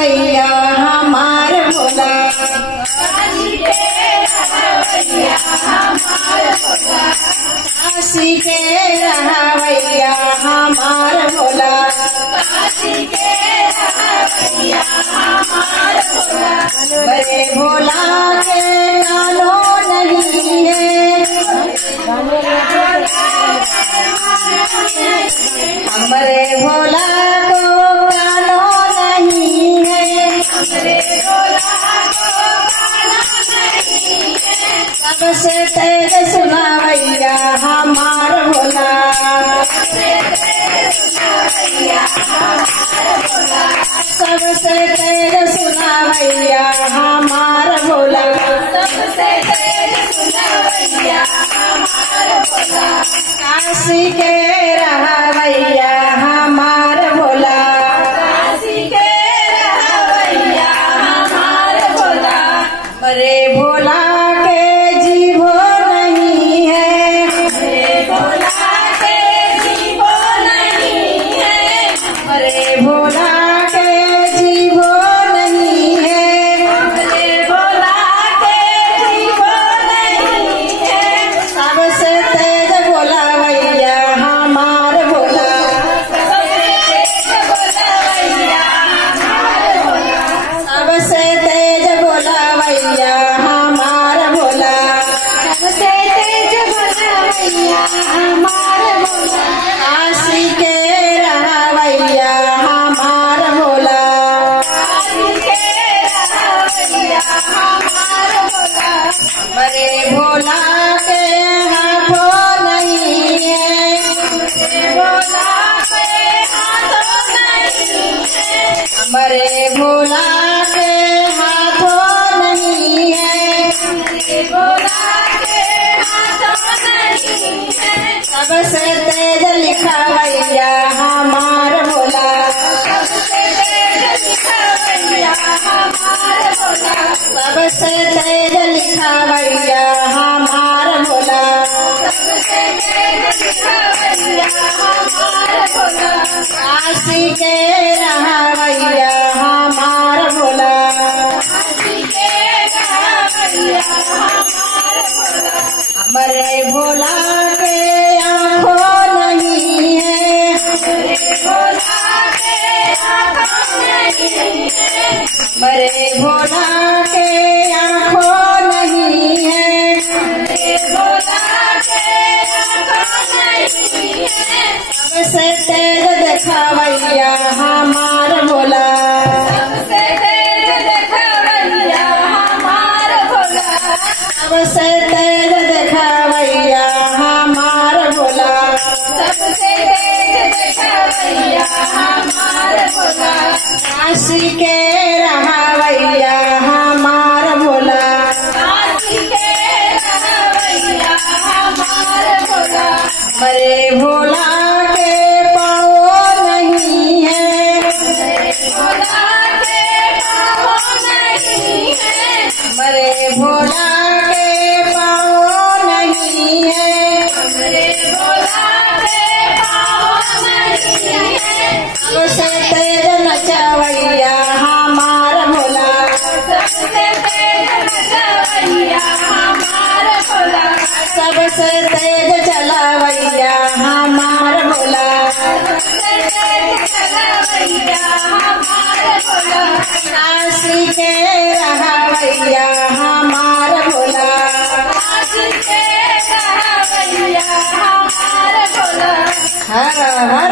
रहवैया हमार भोला, काशी के रहवैया हमार भोला, काशी के रहवैया हमार भोला, काशी के रहवैया हमार भोला। बड़े भोला के कालो नहीं है, हमरे भोला को कालो नहीं है, हमरे भोला को कालो नहीं है, सबसे तेज सुनावैया हमार भोला, सबसे तेज सुनावैया हमार भोला, सबसे तेज सुनावैया हमार भोला, सबसे तेज सुनावैया हमार भोला। काशी के रहवैया हमार भोला, काशी के रहवैया हमार भोला, बड़े भोला के जीभो नहीं है, हमरे भोला के जीवो नहीं है, बड़े भोला के जीभो नहीं है, हमरे भोला के जीवो नहीं है, सबसे तेज बोलावैया हमार भोला, सबसे तेज बोलवैया हमार भोला, सबसे तेज बोलावैया हमार भोला, सबसे तेज बोलवैया हमार भोला, काशी के रहवैया हमार भोला, काशी के रहवैया हमार भोला, बड़े भोला के हाथों नहीं है, हमरे भोला के हाथों नहीं है, बड़े भोला के हाथों नहीं है, हमरे भोला के हाथों नहीं है, सबसे तेज लिखावैया हमार भोला, सबसे तेज लिखवैया हमार भोला, सबसे तेज लिखावैया हमार भोला, सबसे तेज लिखवैया हमार भोला, काशी के रहवैया हमार भोला, काशी के रहवैया हमार भोला, हमरे भोला के आँखों नहीं है, हमरे भोला के आँखों नहीं है, हमरे भोला के आँखों नहीं है, हमरे भोला के आँखों नहीं है, सबसे तेज देखावैया हमार भोला, सबसे तेज देखवैया हमार भोला, सबसे तेज देखावैया हमार भोला, सबसे तेज देखवैया हमार भोला, काशी के रहवैया हमार भोला, काशी के रहवैया हमार भोला, बड़े भोला के पाओ नहीं है, हमरे भोला के पाँव नहीं है, बड़े भोला के पाओ नहीं है, हमरे भोला के पाँव नहीं है, सबसे तेज नचवैया हमार भोला, सबसे तेज नचवैया हमार भोला, सबसे तेज चलावैया हमार भोला, सबसे तेज चलवैया हमार भोला, काशी के रहवैया हमार भोला, काशी के रहवैया हमार भोला। हर हर